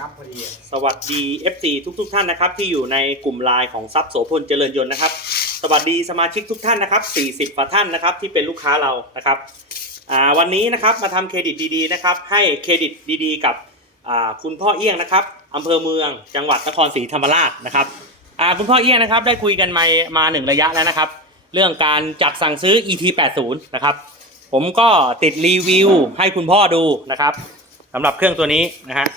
กลับพอดีอะสวัสดี FC ทุกทท่านนะครับ ที่อยู่ในกลุ่มไลน์ของซับโสพลเจริญยนต์นะครับ สวัสดีสมาชิกทุกท่านนะครับ40กว่าท่านนะครับที่เป็นลูกค้าเรานะครับวันนี้นะครับมาทำเครดิตดีๆนะครับ ให้เครดิตดีๆ กับคุณพ่อเอี้ยงนะครับอำเภอเมือง จังหวัดนครศรีธรรมราชนะครับคุณพ่อเอี้ยงนะครับได้คุยกันมามาหนึ่งระยะแล้วนะครับ เรื่องการจัดสั่งซื้อ ET 80 นะครับผมก็ติดรีวิวให้คุณพ่อดูนะครับสำหรับเครื่องตัวนี้นะฮะ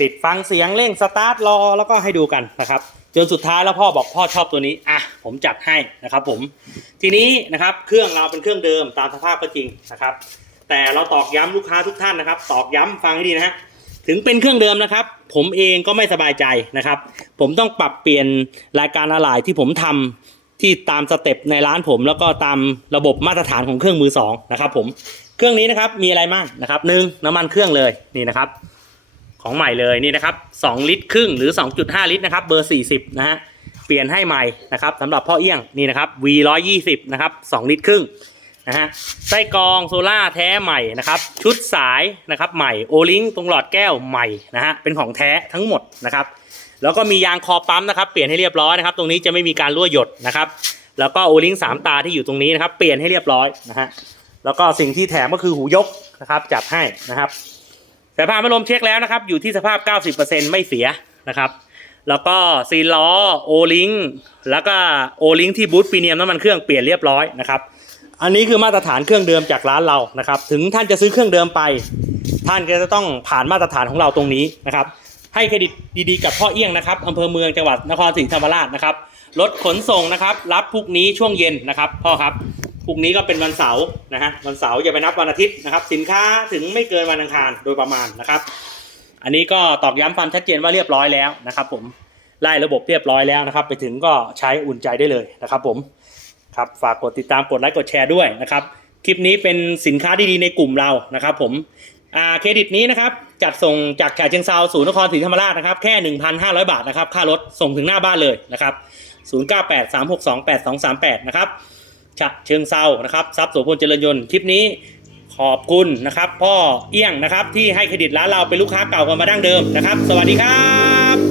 ติดฟังเสียงเร่งสตาร์ทรอแล้วก็ให้ดูกันนะครับจนสุดท้ายแล้วพ่อบอกพ่อชอบตัวนี้อะผมจัดให้นะครับผมทีนี้นะครับเครื่องเราเป็นเครื่องเดิมตามสภาพก็จริงนะครับ แต่เราตอกย้ำลูกค้าทุกท่านนะครับ ตอกย้ำฟังให้ดีนะฮะถึงเป็นเครื่องเดิมนะครับ ผมเองก็ไม่สบายใจนะครับ ผมต้องปรับเปลี่ยนรายการอะไหล่ที่ผมทำที่ตามสเต็ปในร้านผมแล้วก็ตามระบบมาตรฐานของเครื่องมือสองนะครับผมเครื่องนี้นะครับมีอะไรบ้างนะครับหนึ่งน้ำมันเครื่องเลยนี่นะครับ ของใหม่เลยนี่นะครับ 2 ลิตรครึ่งหรือ 2.5 ลิตรนะครับเบอร์ 40 นะฮะเปลี่ยนให้ใหม่นะครับสำหรับพ่อเอี้ยงนี่นะครับ V 120 นะครับ2ลิตรครึ่งนะฮะไส้กรองโซล่าแท้ใหม่นะครับ ชุดสายนะครับใหม่โอลิงตรงหลอดแก้วใหม่นะฮะเป็นของแท้ทั้งหมดนะครับ แล้วก็มียางคอปั๊มนะครับ เปลี่ยนให้เรียบร้อยนะครับ ตรงนี้จะไม่มีการรั่วหยดนะครับ แล้วก็โอลิงสามตาที่อยู่ตรงนี้นะครับ เปลี่ยนให้เรียบร้อยนะฮะแล้วก็สิ่งที่แถมก็คือหูยกนะครับจัดให้นะครับ สายพานพัดลมเช็คแล้วนะครับ อยู่ที่สภาพ 90%ไม่เสียนะครับ แล้วก็ซีล้อโอลิงแล้วก็โอลิงที่บูทปีเนียมน้ำมันเครื่องเปลี่ยนเรียบร้อยนะครับ อันนี้คือมาตรฐานเครื่องเดิมจากร้านเรานะครับ ถึงท่านจะซื้อเครื่องเดิมไป ท่านก็จะต้องผ่านมาตรฐานของเราตรงนี้นะครับ ให้เครดิตดีๆกับพ่อเอี้ยงนะครับอำเภอเมืองจังหวัดนครศรีธรรมราชนะครับรถขนส่งนะครับ รับพรุ่งนี้ช่วงเย็นนะครับพ่อครับ พรุ่งนี้ก็เป็นวันเสาร์นะฮะวันเสาร์อย่าไปนับวันอาทิตย์นะครับ สินค้าถึงไม่เกินวันอังคารโดยประมาณนะครับ อันนี้ก็ตอกย้ำความชัดเจนว่าเรียบร้อยแล้วนะครับ ผมไล่ระบบเรียบร้อยแล้วนะครับ ไปถึงก็ใช้อุ่นใจได้เลยนะครับ ผมครับฝากกดติดตามกดไลค์กดแชร์ด้วยนะครับ คลิปนี้เป็นสินค้าดีๆในกลุ่มเรานะครับ ผมอ่าเครดิตนี้นะครับจัดส่งจากฉะเชิงเซาสู่นครศรีธรรมราชนะครับแค่ 1,500 บาทนะครับค่ารถส่งถึงหน้าบ้านเลยนะครับ 0983628238 นะครับ ฉะเชิงเซานะครับทรัพย์โสพลเจริญยนต์คลิปนี้ขอบคุณนะครับ พ่อเอี้ยงนะครับที่ให้เครดิตร้านเราเป็นลูกค้าเก่ากันมาดั้งเดิมนะครับ สวัสดีครับ